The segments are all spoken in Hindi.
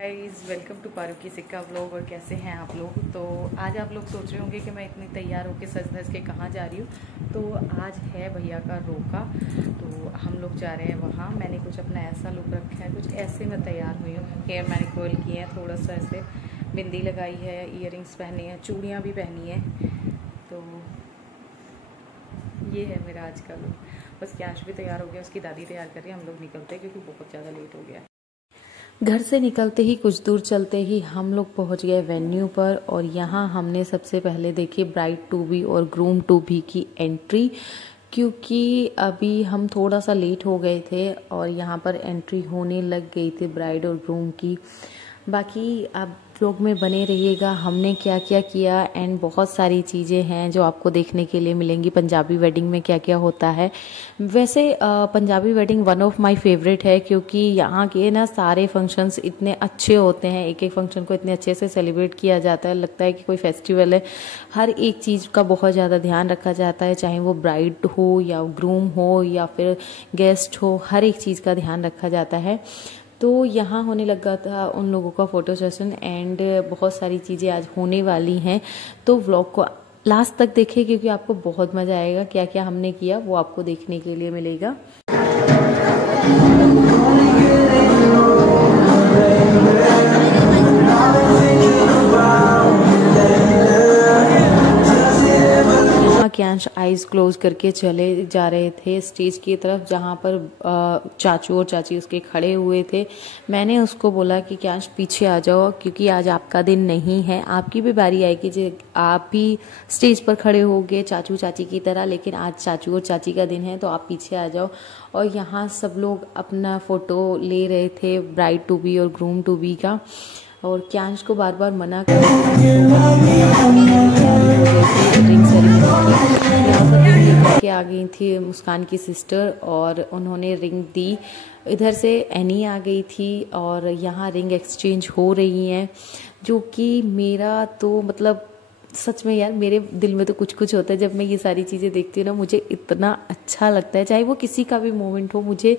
गाइस वेलकम टू पारू की सिक्का व्लॉग। और कैसे हैं आप लोग। तो आज आप लोग सोच रहे होंगे कि मैं इतनी तैयार होकर सज धज के कहाँ जा रही हूँ। तो आज है भैया का रोका, तो हम लोग जा रहे हैं वहाँ। मैंने कुछ अपना ऐसा लुक रखा है, कुछ ऐसे मैं तैयार हुई हूँ। हेयर मैंने कर्ल किए हैं, थोड़ा सा ऐसे बिंदी लगाई है, ईयरिंग्स पहनी है, चूड़ियाँ भी पहनी है। तो ये है मेरा आज का लुक। बस कैश भी तैयार हो गया, उसकी दादी तैयार कर रही है। हम लोग निकलते हैं क्योंकि बहुत ज़्यादा लेट हो गया। घर से निकलते ही कुछ दूर चलते ही हम लोग पहुंच गए वेन्यू पर। और यहाँ हमने सबसे पहले देखी ब्राइड टू बी और ग्रूम टू बी की एंट्री, क्योंकि अभी हम थोड़ा सा लेट हो गए थे और यहाँ पर एंट्री होने लग गई थी ब्राइड और ग्रूम की। बाकी आप व्लॉग में बने रहिएगा, हमने क्या क्या किया एंड बहुत सारी चीज़ें हैं जो आपको देखने के लिए मिलेंगी। पंजाबी वेडिंग में क्या क्या होता है। वैसे Punjabi wedding one of my favourite है, क्योंकि यहाँ के ना सारे फंक्शंस इतने अच्छे होते हैं। एक एक फंक्शन को इतने अच्छे से सेलिब्रेट किया जाता है, लगता है कि कोई फेस्टिवल है। हर एक चीज़ का बहुत ज़्यादा ध्यान रखा जाता है, चाहे वो ब्राइड हो या ग्रूम हो या फिर गेस्ट हो, हर एक चीज़ का ध्यान रखा जाता है। तो यहाँ होने लगा था उन लोगों का फ़ोटो सेशन एंड बहुत सारी चीज़ें आज होने वाली हैं। तो व्लॉग को लास्ट तक देखें, क्योंकि आपको बहुत मज़ा आएगा। क्या क्या हमने किया वो आपको देखने के लिए मिलेगा। कैंश आइज़ क्लोज करके चले जा रहे थे स्टेज की तरफ, जहाँ पर चाचू और चाची उसके खड़े हुए थे। मैंने उसको बोला कि कैंश पीछे आ जाओ, क्योंकि आज आपका दिन नहीं है, आपकी भी बारी आएगी जो आप भी स्टेज पर खड़े होगे चाचू चाची की तरह। लेकिन आज चाचू और चाची का दिन है, तो आप पीछे आ जाओ। और यहाँ सब लोग अपना फ़ोटो ले रहे थे ब्राइड टू बी और ग्रूम टू बी का। और कैंश को बार बार मना कर रिंग सेरेमनी के आ गई थी मुस्कान की सिस्टर, और उन्होंने रिंग दी। इधर से एनी आ गई थी और यहाँ रिंग एक्सचेंज हो रही हैं, जो कि मेरा तो मतलब सच में यार मेरे दिल में तो कुछ कुछ होता है जब मैं ये सारी चीज़ें देखती हूँ ना। मुझे इतना अच्छा लगता है, चाहे वो किसी का भी मोमेंट हो, मुझे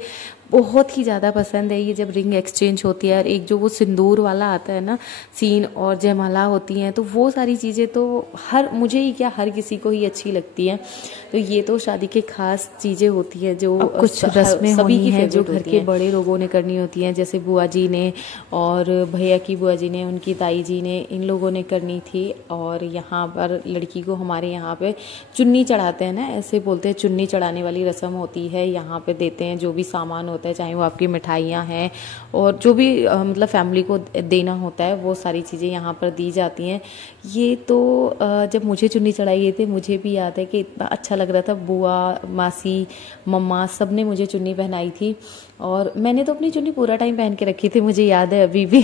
बहुत ही ज़्यादा पसंद है ये जब रिंग एक्सचेंज होती है। और एक जो वो सिंदूर वाला आता है ना सीन, और जयमाला होती हैं, तो वो सारी चीज़ें तो मुझे ही क्या हर किसी को ही अच्छी लगती हैं। तो ये तो शादी के खास चीज़ें होती हैं जो कुछ रस्में सभी की हैं, जो घर के बड़े लोगों ने करनी होती हैं। जैसे बुआ जी ने और भैया की बुआ जी ने, उनकी ताई जी ने, इन लोगों ने करनी थी। और यहाँ पर लड़की को हमारे यहाँ पे चुन्नी चढ़ाते हैं ना, ऐसे बोलते हैं, चुन्नी चढ़ाने वाली रस्म होती है। यहाँ पे देते हैं जो भी सामान होता है, चाहे वो आपकी मिठाइयाँ हैं और जो भी मतलब फैमिली को देना होता है, वो सारी चीज़ें यहाँ पर दी जाती हैं। ये तो जब मुझे चुन्नी चढ़ाई गई थी, मुझे भी याद है कि इतना अच्छा लग रहा था। बुआ, मासी, मम्मा सब ने मुझे चुन्नी पहनाई थी। और मैंने तो अपनी चुन्नी पूरा टाइम पहन के रखी थी, मुझे याद है अभी भी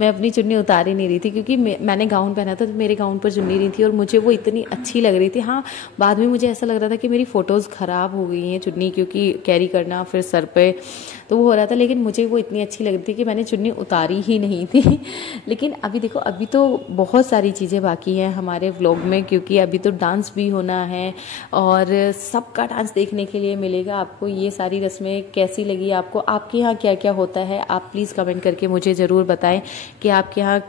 मैं अपनी चुन्नी उतार ही नहीं रही थी, क्योंकि मैंने गाउन पहना था, तो मेरे गाउन पर चुन्नी नहीं थी और मुझे वो इतनी अच्छी लग रही थी। हाँ, बाद में मुझे ऐसा लग रहा था कि मेरी फ़ोटोज़ ख़राब हो गई हैं चुन्नी, क्योंकि कैरी करना फिर सर पे तो वो हो रहा था। लेकिन मुझे वो इतनी अच्छी लग रही थी कि मैंने चुन्नी उतारी ही नहीं थी लेकिन अभी देखो, अभी तो बहुत सारी चीज़ें बाकी हैं हमारे व्लॉग में, क्योंकि अभी तो डांस भी होना है और सबका डांस देखने के लिए मिलेगा आपको। ये सारी रस्में कैसी लगी आपको, आपके यहाँ क्या क्या होता है, आप प्लीज़ कमेंट करके मुझे ज़रूर बताएं कि आपके यहाँ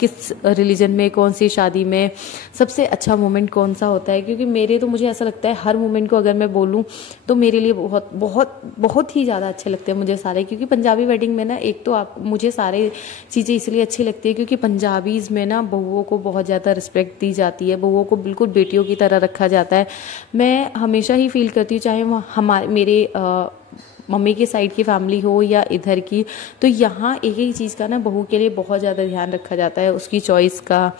किस रिलीजन में, कौन सी शादी में सबसे अच्छा मोमेंट कौन सा होता है। क्योंकि मुझे ऐसा लगता है हर मोमेंट को अगर मैं बोलूँ तो मेरे लिए बहुत बहुत बहुत ही ज़्यादा अच्छे लगते हैं मुझे सारे। क्योंकि पंजाबी वेडिंग में ना, एक तो मुझे सारे चीज़ें इसलिए अच्छी लगती है क्योंकि पंजाबीज़ में ना बहुओं को बहुत ज़्यादा रिस्पेक्ट दी जाती है, बहुओं को बिल्कुल बेटियों की तरह रखा जाता है। मैं हमेशा ही फील करती हूँ, चाहे वो मेरे मम्मी की साइड की फैमिली हो या इधर की, तो यहाँ एक एक चीज़ का ना बहू के लिए बहुत ज़्यादा ध्यान रखा जाता है, उसकी चॉइस का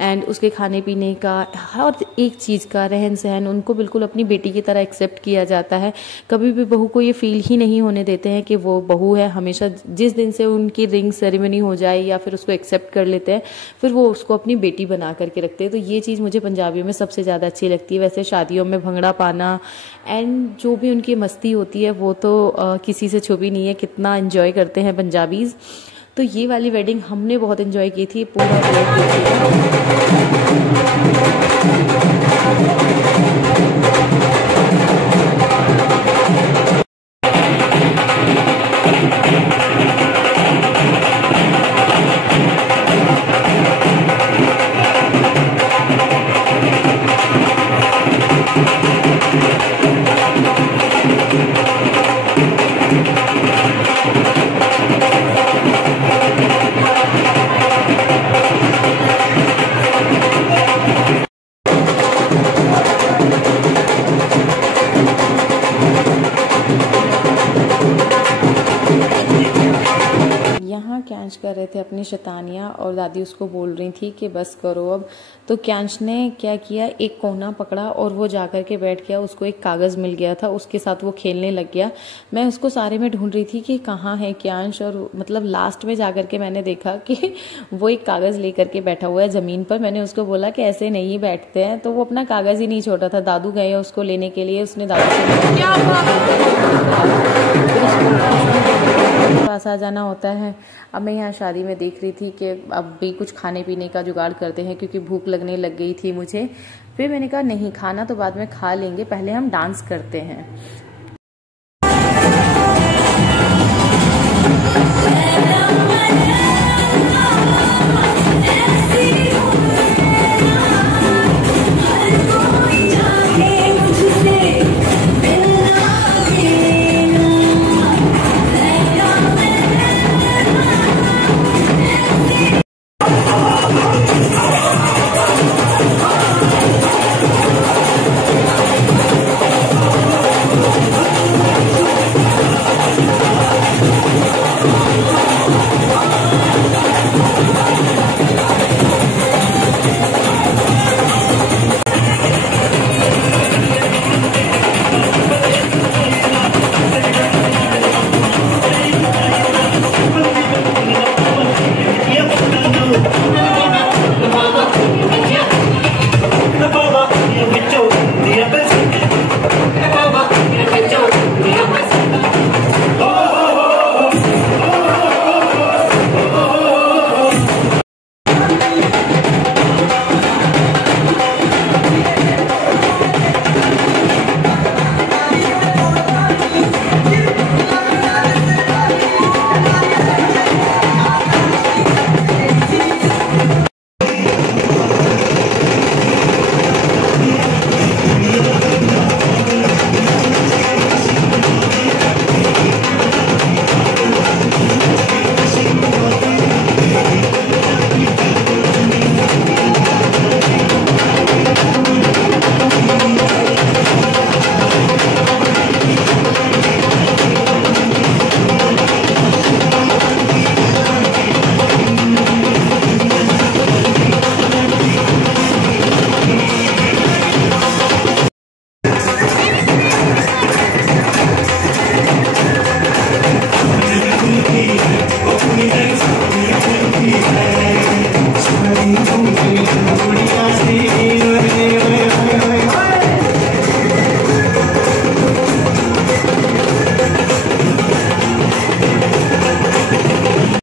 एंड उसके खाने पीने का, हर एक चीज़ का, रहन सहन, उनको बिल्कुल अपनी बेटी की तरह एक्सेप्ट किया जाता है। कभी भी बहू को ये फील ही नहीं होने देते हैं कि वो बहू है। हमेशा जिस दिन से उनकी रिंग सेरेमनी हो जाए या फिर उसको एक्सेप्ट कर लेते हैं, फिर वो उसको अपनी बेटी बना करके रखते हैं। तो ये चीज़ मुझे पंजाबियों में सबसे ज़्यादा अच्छी लगती है। वैसे शादियों में भंगड़ा पाना एंड जो भी उनकी मस्ती होती है, वो तो किसी से छुपी नहीं है, कितना इन्जॉय करते हैं पंजाबीज़। तो ये वाली वेडिंग हमने बहुत एंजॉय की थी, पूरा यहाँ कैंच कर रहे थे अपनी शैतानियाँ और दादी उसको बोल रही थी कि बस करो अब। तो कैंच ने क्या किया, एक कोना पकड़ा और वो जा कर के बैठ गया। उसको एक कागज़ मिल गया था, उसके साथ वो खेलने लग गया। मैं उसको सारे में ढूंढ रही थी कि कहाँ है कैंच, और मतलब लास्ट में जा कर के मैंने देखा कि वो एक कागज़ लेकर के बैठा हुआ है ज़मीन पर। मैंने उसको बोला कि ऐसे नहीं बैठते हैं, तो वो अपना कागज़ ही नहीं छोड़ा था। दादू गए उसको लेने के लिए, उसने दादू से पास आ जाना होता है। अब मैं यहाँ शादी में देख रही थी कि अब भी कुछ खाने पीने का जुगाड़ करते हैं, क्योंकि भूख लगने लग गई थी मुझे। फिर मैंने कहा नहीं, खाना तो बाद में खा लेंगे, पहले हम डांस करते हैं।